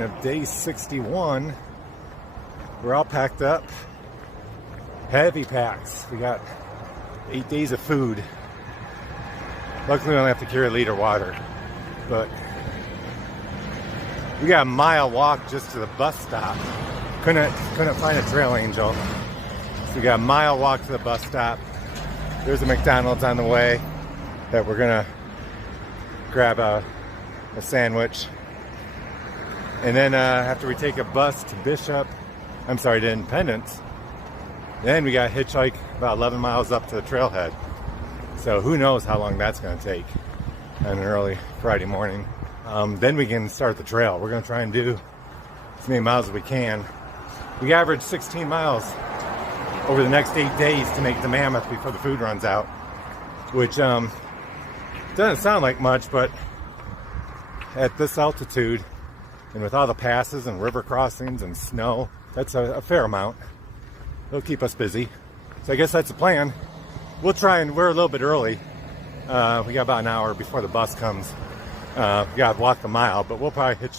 morning of day 61. We're all packed up. Heavy packs. We got 8 days of food. Luckily we only have to carry a liter of water. But we got a mile walk just to the bus stop. Couldn't find a trail angel. So we got a mile walk to the bus stop. There's a McDonald's on the way that we're gonna grab a sandwich. And then after we take a bus to Independence, then we got to hitchhike about 11 miles up to the trailhead. So who knows how long that's going to take on an early Friday morning. Then we can start the trail. We're going to try and do as many miles as we can. We average 16 miles over the next 8 days to make the Mammoth before the food runs out, which doesn't sound like much, but at this altitude and with all the passes and river crossings and snow, that's a fair amount. It'll keep us busy. So I guess that's the plan. We'll try, and we're a little bit early. We got about an hour before the bus comes. We got to walk the mile, but we'll probably hitch,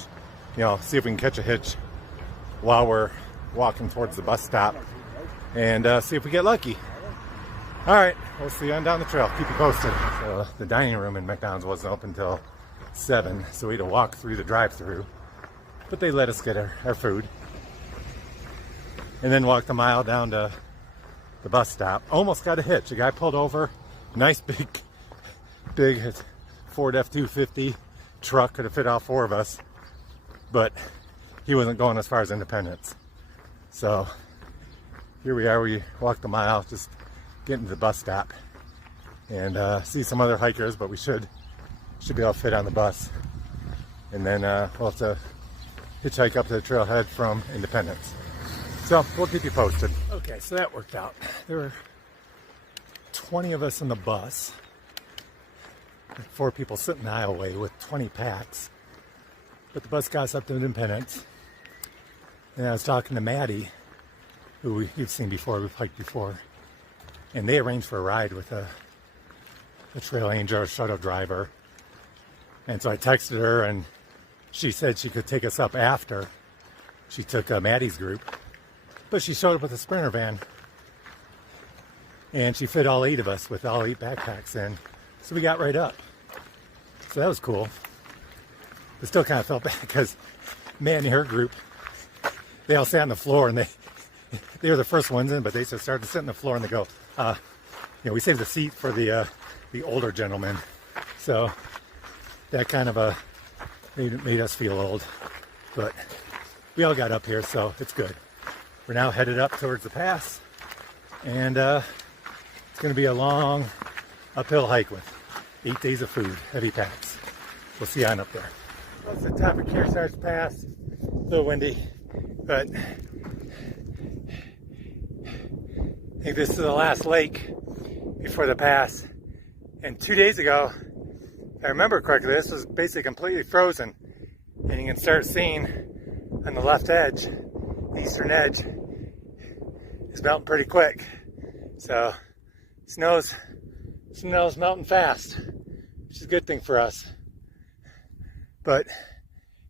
see if we can catch a hitch while we're walking towards the bus stop and see if we get lucky. All right, we'll see you on down the trail. Keep you posted. So the dining room in McDonald's wasn't open until 7, so we had to walk through the drive-thru. But they let us get our food. And then walked a mile down to the bus stop. Almost got a hitch. A guy pulled over. Nice big Ford F-250 truck. Could have fit all 4 of us. But he wasn't going as far as Independence. So here we are. We walked a mile, just getting to the bus stop. And see some other hikers, but we should be able to fit on the bus. And then we'll have to hitchhike up to the trailhead from Independence. So we'll keep you posted. Okay, so that worked out. There were 20 of us in the bus. 4 people sitting the aisleway with 20 packs. But the bus got us up to Independence. And I was talking to Maddie, who you've seen before, we've hiked before. And they arranged for a ride with a trail angel or shuttle driver. And so I texted her, and she said she could take us up after she took Maddie's group. But she showed up with a Sprinter van. And she fit all 8 of us with all 8 backpacks in. So we got right up. So that was cool. But still kind of felt bad because Matt and her group, they all sat on the floor, and they were the first ones in, but they just started to sit on the floor, and they go, we saved the seat for the older gentleman. So that kind of made us feel old. But we all got up here, so it's good. We're now headed up towards the pass, and it's going to be a long uphill hike with 8 days of food, heavy packs. We'll see you on up there. Well, it's the top of Kearsarge Pass. A little windy, but I think this is the last lake before the pass. And 2 days ago, if I remember correctly, this was basically completely frozen. And you can start seeing on the left edge, the eastern edge, is melting pretty quick. So snow's melting fast, which is a good thing for us. But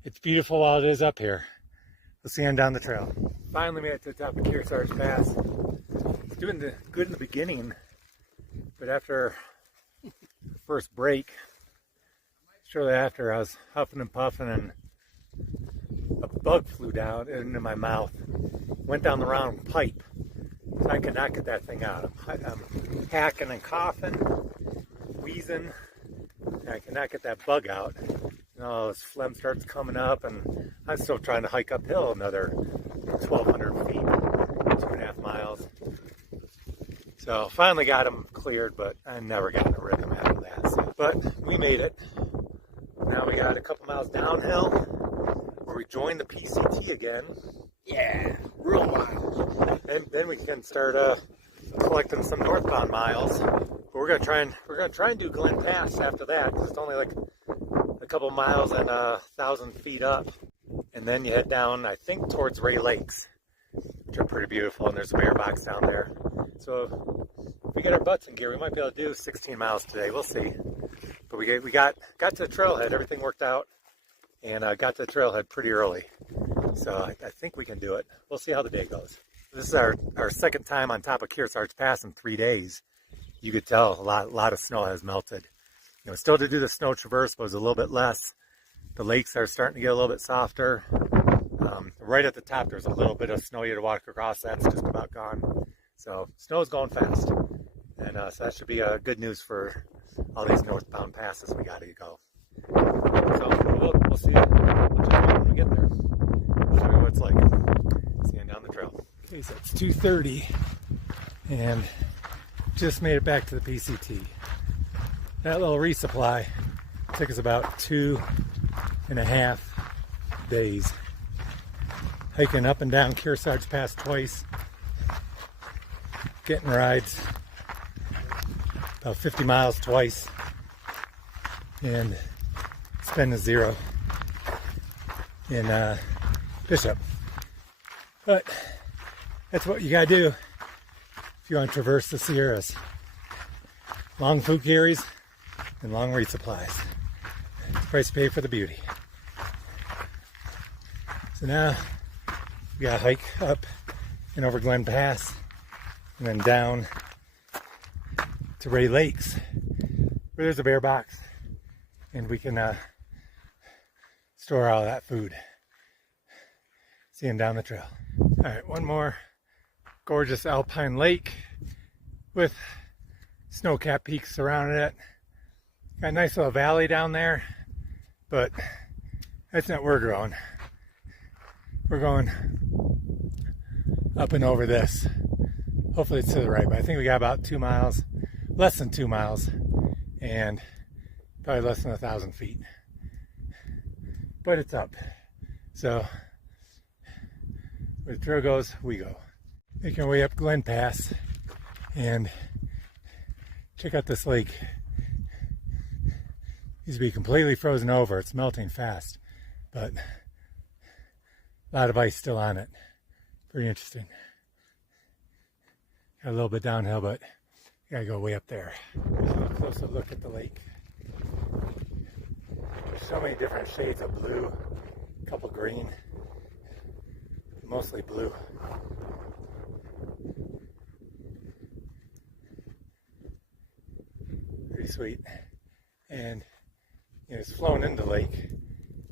it's beautiful while it is up here. We'll see you down the trail. Finally made it to the top of Kearsarge Pass. It's doing good in the beginning, but after the first break, shortly after, I was huffing and puffing, and a bug flew down into my mouth. Went down the round pipe, so I could not get that thing out. I'm hacking and coughing, wheezing, and I cannot get that bug out. This phlegm starts coming up, and I'm still trying to hike uphill another 1,200 feet, 2.5 miles. So finally got them cleared, but I never got in a rhythm after that. So, but we made it. Now we got a couple miles downhill where we join the PCT again. Yeah, real miles. And then we can start collecting some northbound miles. But we're gonna try and do Glen Pass after that, because it's only like a couple miles and 1,000 feet up. And then you head down, I think, towards Ray Lakes, which are pretty beautiful, and there's a bear box down there. So if we get our butts in gear, we might be able to do 16 miles today. We'll see. But we got to the trailhead. Everything worked out. and got to the trailhead pretty early. So I think we can do it. We'll see how the day goes. This is our second time on top of Kearsarge Pass in 3 days. You could tell a lot of snow has melted. You know, still to do the snow traverse, but it was a little bit less. The lakes are starting to get a little bit softer. Right at the top, there's a little bit of snow you had to walk across. That's just about gone. So snow is going fast. And so that should be good news for all these northbound passes we got to go. So we'll see. We'll check out when we get there. Show you what it's like. Seeing down the trail. Okay, so it's 2:30 and just made it back to the PCT. That little resupply took us about 2.5 days. Hiking up and down Kearsarge Pass twice. Getting rides about 50 miles twice. And spending zero in Bishop. But that's what you gotta do if you want to traverse the Sierras. Long food carries and long resupplies. It's the price to pay for the beauty. So now we gotta hike up and over Glen Pass and then down to Ray Lakes where there's a bear box and we can store all that food. Seeing down the trail. Alright, one more gorgeous alpine lake with snow-capped peaks surrounding it. Got a nice little valley down there, but that's not where we're going. We're going up and over this. Hopefully it's to the right, but I think we got about 2 miles, less than 2 miles, and probably less than 1,000 feet. But it's up. So where the trail goes, we go. Making our way up Glen Pass and check out this lake. It used to be completely frozen over. It's melting fast, but a lot of ice still on it. Pretty interesting. Got a little bit downhill, but you gotta go way up there. Here's a closer look at the lake. There's so many different shades of blue, a couple green, mostly blue. Pretty sweet. And you know, it's flowing into the lake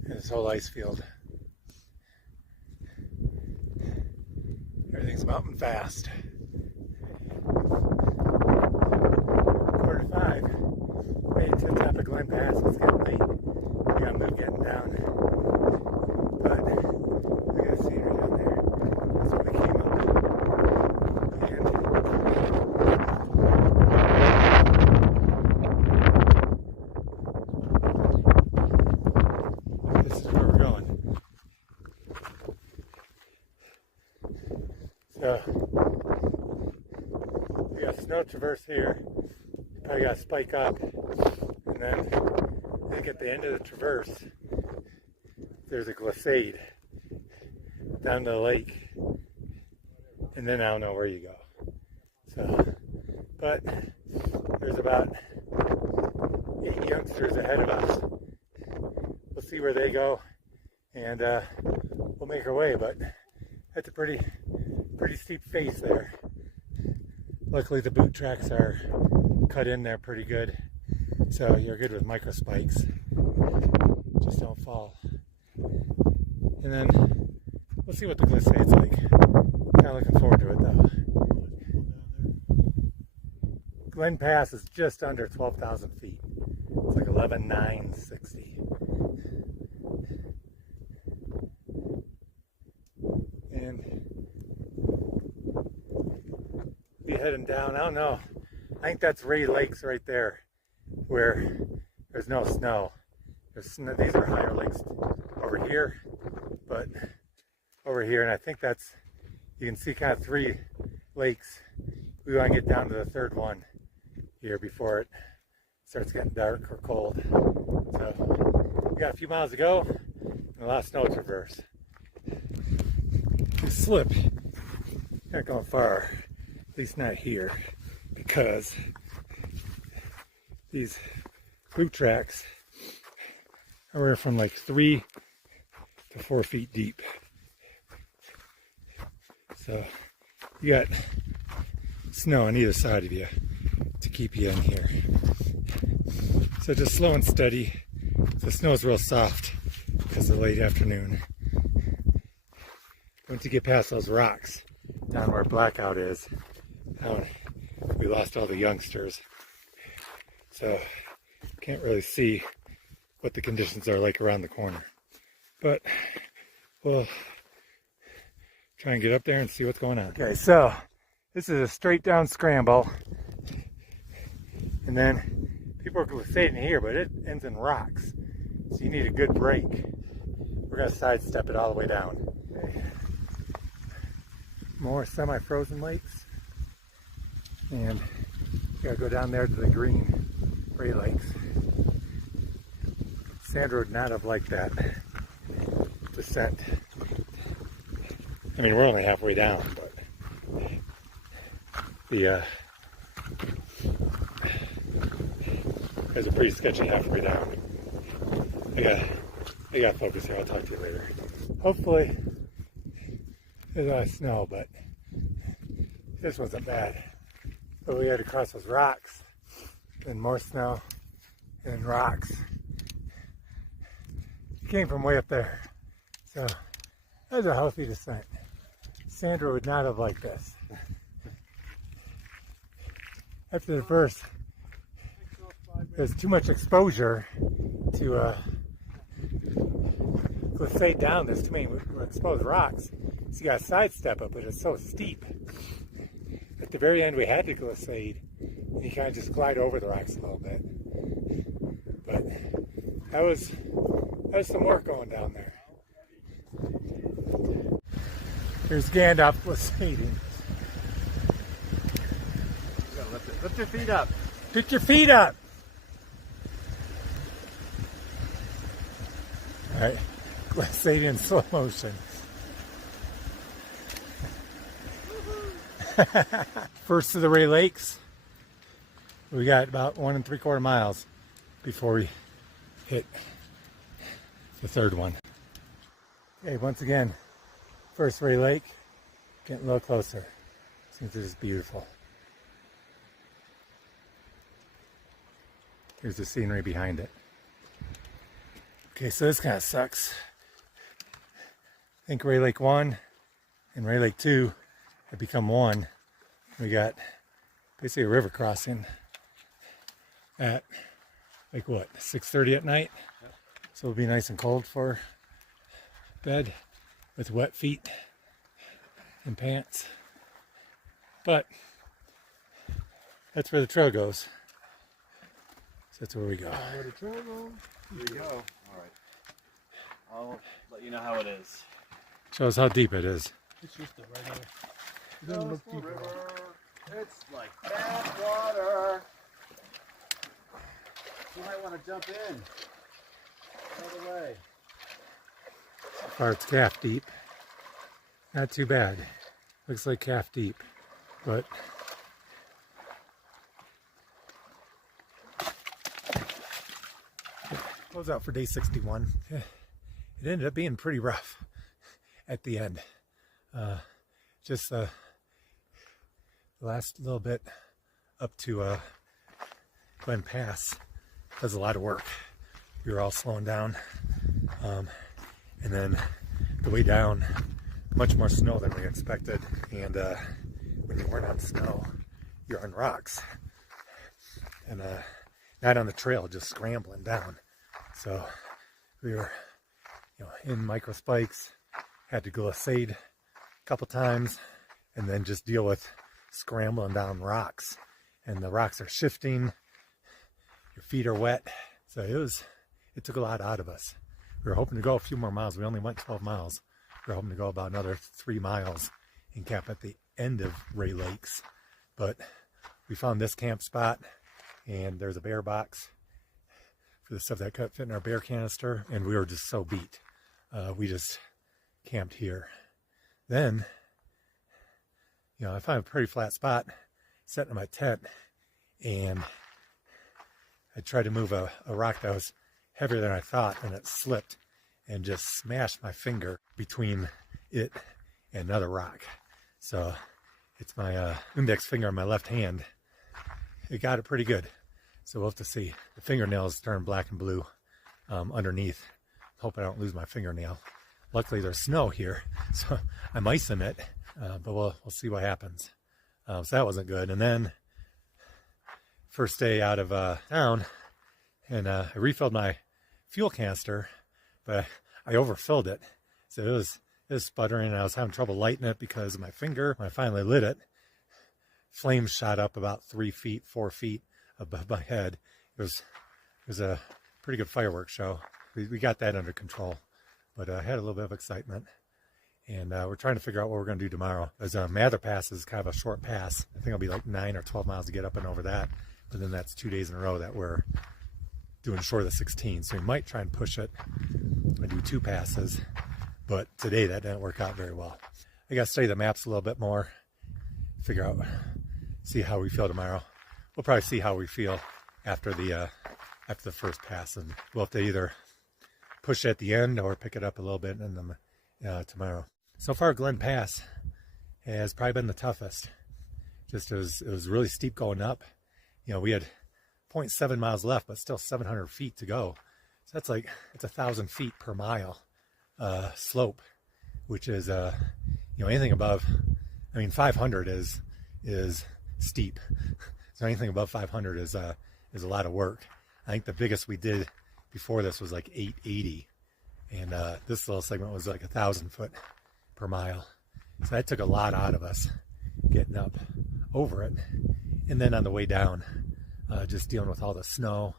and this whole ice field. Everything's melting fast. 4:05. Made it to the top of Glen Pass. It's getting late. We gotta move getting down. But we got scenery down there. That's where we came up. And this is where we're going. So we got snow traverse here. Probably got to spike up, and then I think at the end of the traverse there's a glissade down to the lake, and then I don't know where you go. So, but there's about 8 youngsters ahead of us. We'll see where they go, and we'll make our way. But that's a pretty steep face there. Luckily the boot tracks are cut in there pretty good, so you're good with micro spikes. Just don't fall. And then we'll see what the glissade's like. Kind of looking forward to it though. Glen Pass is just under 12,000 feet. It's like 11,960. And be heading down. I don't know. I think that's Ray Lakes right there, where there's no snow. These are higher lakes over here, but over here, and I think that's, you can see kind of 3 lakes. We want to get down to the 3rd one here before it starts getting dark or cold. So we got a few miles to go and a lot of snow to traverse. The slip, not going far, at least not here, because these boot tracks anywhere from like 3 to 4 feet deep. So you got snow on either side of you to keep you in here. So just slow and steady. The snow is real soft because of the late afternoon. Once you get past those rocks, down where Blackout is, down, we lost all the youngsters. So can't really see what the conditions are like around the corner. But we'll try and get up there and see what's going on. Okay, so this is a straight down scramble. And then people are glissading here, but it ends in rocks. So you need a good brake. We're gonna sidestep it all the way down. Okay. More semi-frozen lakes. And you gotta go down there to the green Ray Lakes. Sandra would not have liked that descent. I mean, we're only halfway down, but the it's a pretty sketchy halfway down. I got focus here. I'll talk to you later. Hopefully, there's a lot of snow, but this wasn't bad. But we had to cross those rocks, and more snow, and rocks. Came from way up there, so that was a healthy descent. Sandra would not have liked this. After the first, there's too much exposure to glissade down. There's too many exposed rocks, so you got to sidestep it, but it's so steep. At the very end, we had to glissade, and you kind of just glide over the rocks a little bit. But that was some work going down there. Here's Gandalf glissading. Lift your feet up. Pick your feet up. All right, glissading in slow motion. First of the Ray Lakes. We got about 1 3/4 miles before we hit the third one. Okay, once again, first Ray Lake, getting a little closer. Seems just beautiful. Here's the scenery behind it. Okay, so this kind of sucks. I think Ray Lake 1 and Ray Lake 2 have become one. We got basically a river crossing at like what, 6:30 at night? Yep. So it'll be nice and cold for bed with wet feet and pants. But that's where the trail goes. So that's where we go. Where the trail goes. Here we go. All right. I'll let you know how it is. Shows how deep it is. It's just a regular. It doesn't look deep. It's like bad water. You might want to jump in. Right away. So far it's calf deep. Not too bad. Looks like calf deep, but close out for day 61. It ended up being pretty rough at the end. Just the last little bit up to Glen Pass was a lot of work. We were all slowing down, and then the way down, much more snow than we expected. And when you weren't on snow, you're on rocks, and not on the trail, just scrambling down. So we were, in micro spikes, had to glissade a couple times, and then just deal with scrambling down rocks. And the rocks are shifting, your feet are wet, so it took a lot out of us. We were hoping to go a few more miles. We only went 12 miles. We were hoping to go about another 3 miles and camp at the end of Ray Lakes. But we found this camp spot, and there's a bear box for the stuff that could fit in our bear canister, and we were just so beat. We just camped here. Then, I found a pretty flat spot, set in my tent, and I tried to move a rock that was heavier than I thought, and it slipped and just smashed my finger between it and another rock. So it's my index finger on my left hand. It got it pretty good. So we'll have to see. The fingernails turn black and blue underneath. Hope I don't lose my fingernail. Luckily there's snow here, so I'm icing it, but we'll see what happens. So that wasn't good. And then first day out of town, and I refilled my fuel canister, but I overfilled it. So it was sputtering, and I was having trouble lighting it because of my finger. When I finally lit it, flames shot up about 3 feet, 4 feet above my head. It was a pretty good fireworks show. We got that under control, but I had a little bit of excitement. And we're trying to figure out what we're going to do tomorrow. As Mather Pass is kind of a short pass. I think it'll be like 9 or 12 miles to get up and over that. But then that's 2 days in a row that we're doing short of the 16. So we might try and push it and do 2 passes. But today that didn't work out very well. I got to study the maps a little bit more. Figure out, see how we feel tomorrow. We'll probably see how we feel after the first pass. And we'll have to either push it at the end or pick it up a little bit in the, tomorrow. So far, Glen Pass has probably been the toughest. Just it was really steep going up. You know, we had 0.7 miles left, but still 700 feet to go. So that's like, it's 1,000 feet per mile slope, which is, you know, anything above, I mean, 500 is steep. So anything above 500 is a lot of work. I think the biggest we did before this was like 880. And this little segment was like 1,000 foot per mile. So that took a lot out of us getting up over it. And then on the way down, just dealing with all the snow.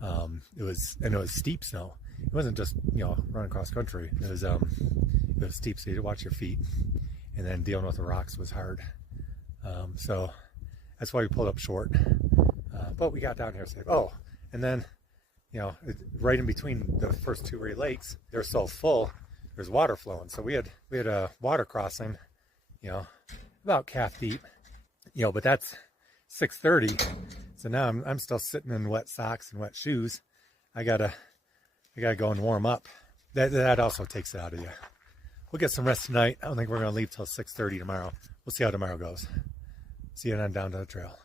It was steep snow. It wasn't just, you know, running across country. It was steep, so you had to watch your feet. And then dealing with the rocks was hard. So that's why we pulled up short. But we got down here safe. Oh, and then, you know, right in between the first 2 Great Lakes, they're so full, there's water flowing. So we had a water crossing, you know, about calf deep, you know, but that's 6:30. So now I'm still sitting in wet socks and wet shoes. I gotta go and warm up. That also takes it out of you. We'll get some rest tonight. I don't think we're gonna leave till 6:30 tomorrow. We'll see how tomorrow goes. See you then down to the trail.